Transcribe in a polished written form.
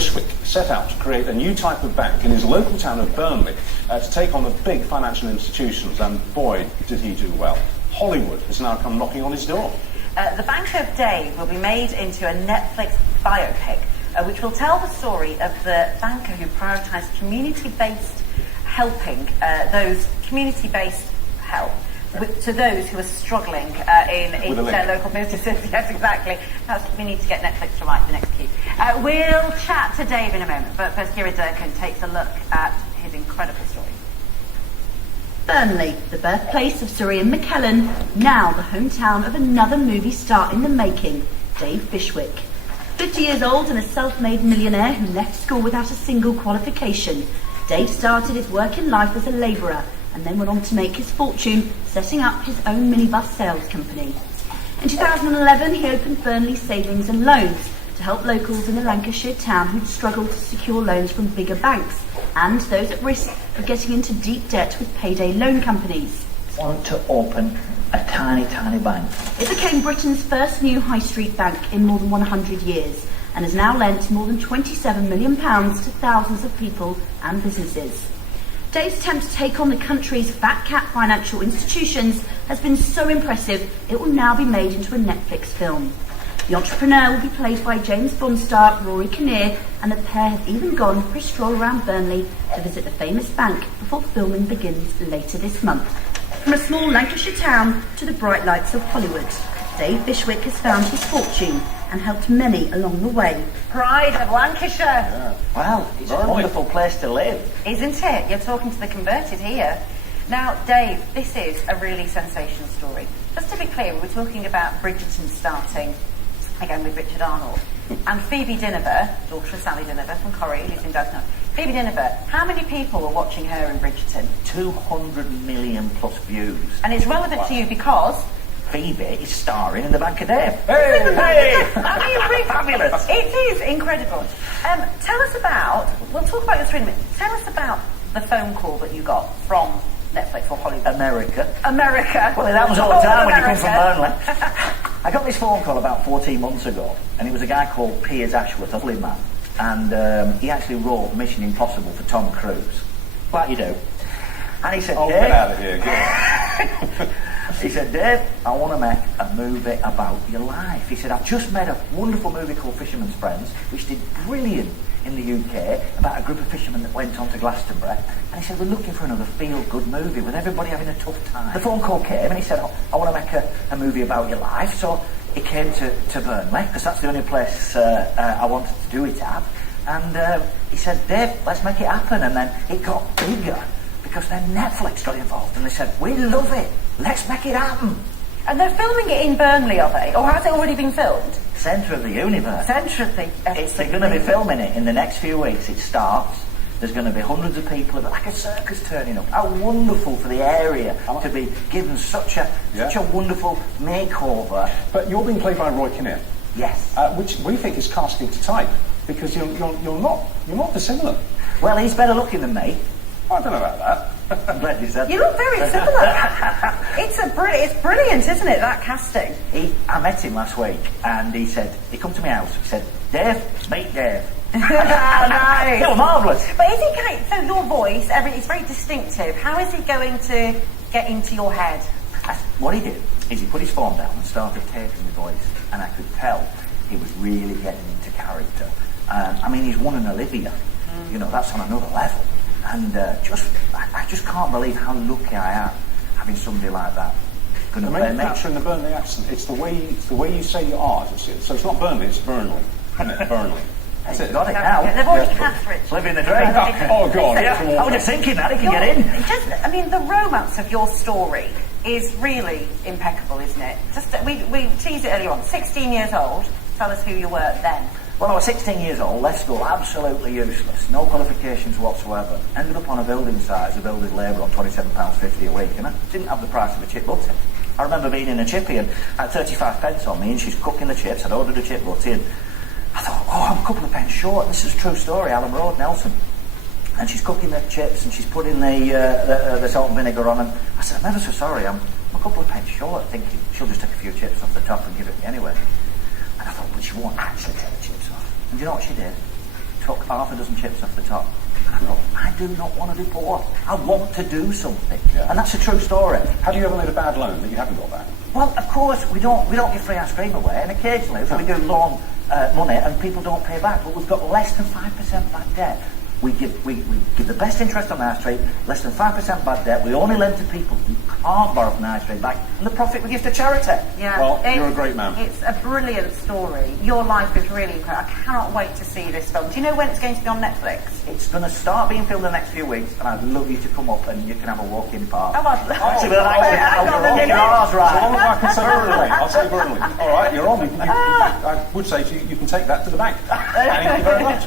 Fishwick set out to create a new type of bank in his local town of Burnley to take on the big financial institutions, and boy, did he do well. Hollywood has now come knocking on his door. The Bank of Dave will be made into a Netflix biopic, which will tell the story of the banker who prioritised community-based helping, those community-based help to those who are struggling in their local businesses. Yes, exactly. We need to get Netflix to write the next key. We'll chat to Dave in a moment, but first Kira Durkin takes a look at his incredible story. Burnley, the birthplace of Sir Ian McKellen, now the hometown of another movie star in the making, Dave Fishwick. 50 years old and a self-made millionaire who left school without a single qualification, Dave started his working life as a labourer and then went on to make his fortune setting up his own minibus sales company. In 2011, he opened Burnley Savings and Loans to help locals in the Lancashire town who'd struggled to secure loans from bigger banks and those at risk of getting into deep debt with payday loan companies. I want to open a tiny, tiny bank. It became Britain's first new high street bank in more than 100 years and has now lent more than £27 million to thousands of people and businesses. Dave's attempt to take on the country's fat cat financial institutions has been so impressive it will now be made into a Netflix film. The entrepreneur will be played by James Bond star Rory Kinnear, and the pair have even gone for a stroll around Burnley to visit the famous bank before filming begins later this month. From a small Lancashire town to the bright lights of Hollywood, Dave Fishwick has found his fortune and helped many along the way. Pride of Lancashire. Yeah. Well, it's a wonderful place to live. Isn't it? You're talking to the converted here. Now, Dave, this is a really sensational story. Just to be clear, we're talking about Bridgerton starting, again with Richard Arnold, and Phoebe Dynevor, daughter of Sally Dynevor from Corrie, who's in Downton. Phoebe Dynevor, how many people were watching her in Bridgerton? 200 million plus views. And it's relevant to you because Phoebe is starring in the Bank of Dave. Hey! I mean, fabulous. It is incredible. Tell us about, we'll talk about this in a minute, tell us about the phone call that you got from Netflix or Hollywood. America. Well, it happens all the time when you come from Burnley. I got this phone call about 14 months ago, and it was a guy called Piers Ashworth, a lovely man, and he actually wrote Mission Impossible for Tom Cruise. Like you do. And he said, Dave, get out of here, get he said, Dave, I want to make a movie about your life. He said, I've just made a wonderful movie called Fisherman's Friends, which did brilliant in the UK, about a group of fishermen that went on to Glastonbury. And he said, we're looking for another feel-good movie with everybody having a tough time. The phone call came and he said, I want to make a movie about your life. So he came to Burnley, because that's the only place I wanted to do it at. And he said, Dave, let's make it happen. And then it got bigger, because then Netflix got involved and they said, we love it, let's make it happen. And they're filming it in Burnley, are they? Or has it already been filmed? Centre of the universe. Centre of the... They're going to be filming it in the next few weeks. It starts. There's going to be hundreds of people, like a circus turning up. How wonderful for the area to be given such a wonderful makeover. But you're being played by Roy Kinnear. Yes. Which we think is casting to type, because you're not dissimilar. Well, he's better looking than me. I don't know about that. I'm glad you said that. You look very similar. It's brilliant, isn't it, that casting? I met him last week, and he come to my house. He said, Dave, meet Dave. Nice. They were marvellous. But is he so your voice, it's very distinctive. How is he going to get into your head? What he did is he put his phone down and started taping the voice, and I could tell he was really getting into character. I mean, he's won an Olivia. You know, that's on another level. And I just can't believe how lucky I am having somebody like that. The main factor in the Burnley accent, it's the way you say your R. So it's not Burnley, it's Burnley. Isn't it? Burnley. That's it. Got it now. They've already cast Rich. Living the dream. Oh God! Yeah. I was just thinking that he can get in. The romance of your story is really impeccable, isn't it? Just we teased it earlier on. 16 years old. Tell us who you were then. Well, I was 16 years old, left school, absolutely useless, no qualifications whatsoever. Ended up on a building site as a builder's labourer on £27.50 a week, and I didn't have the price of a chip butty. I remember being in a chippy and I had 35 pence on me, and she's cooking the chips. I'd ordered a chip butty, and I thought, I'm a couple of pence short. This is a true story, Allen Road, Nelson. And she's cooking the chips, and she's putting the salt and vinegar on, and I said, I'm ever so sorry, I'm a couple of pence short, thinking she'll just take a few chips off the top and give it me anyway. And I thought, but she won't actually take the chips off. And do you know what she did? Took half a dozen chips off the top. And I thought, I do not want to be poor. I want to do something. Yeah. And that's a true story. Have you ever made a bad loan that you haven't got back? Well, of course, we don't give free ice cream away, and occasionally we do loan money and people don't pay back, but we've got less than 5% bad debt. We give the best interest on High Street, less than 5% bad debt. We only lend to people who can't borrow from High Street Bank, and the profit we give to charity. Yeah, Well, you're a great man. It's a brilliant story. Your life is really incredible. I cannot wait to see this film. Do you know when it's going to be on Netflix? It's going to start being filmed in the next few weeks, and I'd love you to come up and you can have a walk in park. Oh, I'd love Actually, with an accent, I got the minute. As long as I can say Burnley, I'll say Burnley. All right, you're on. I would say to you, you can take that to the bank. Thank you very much.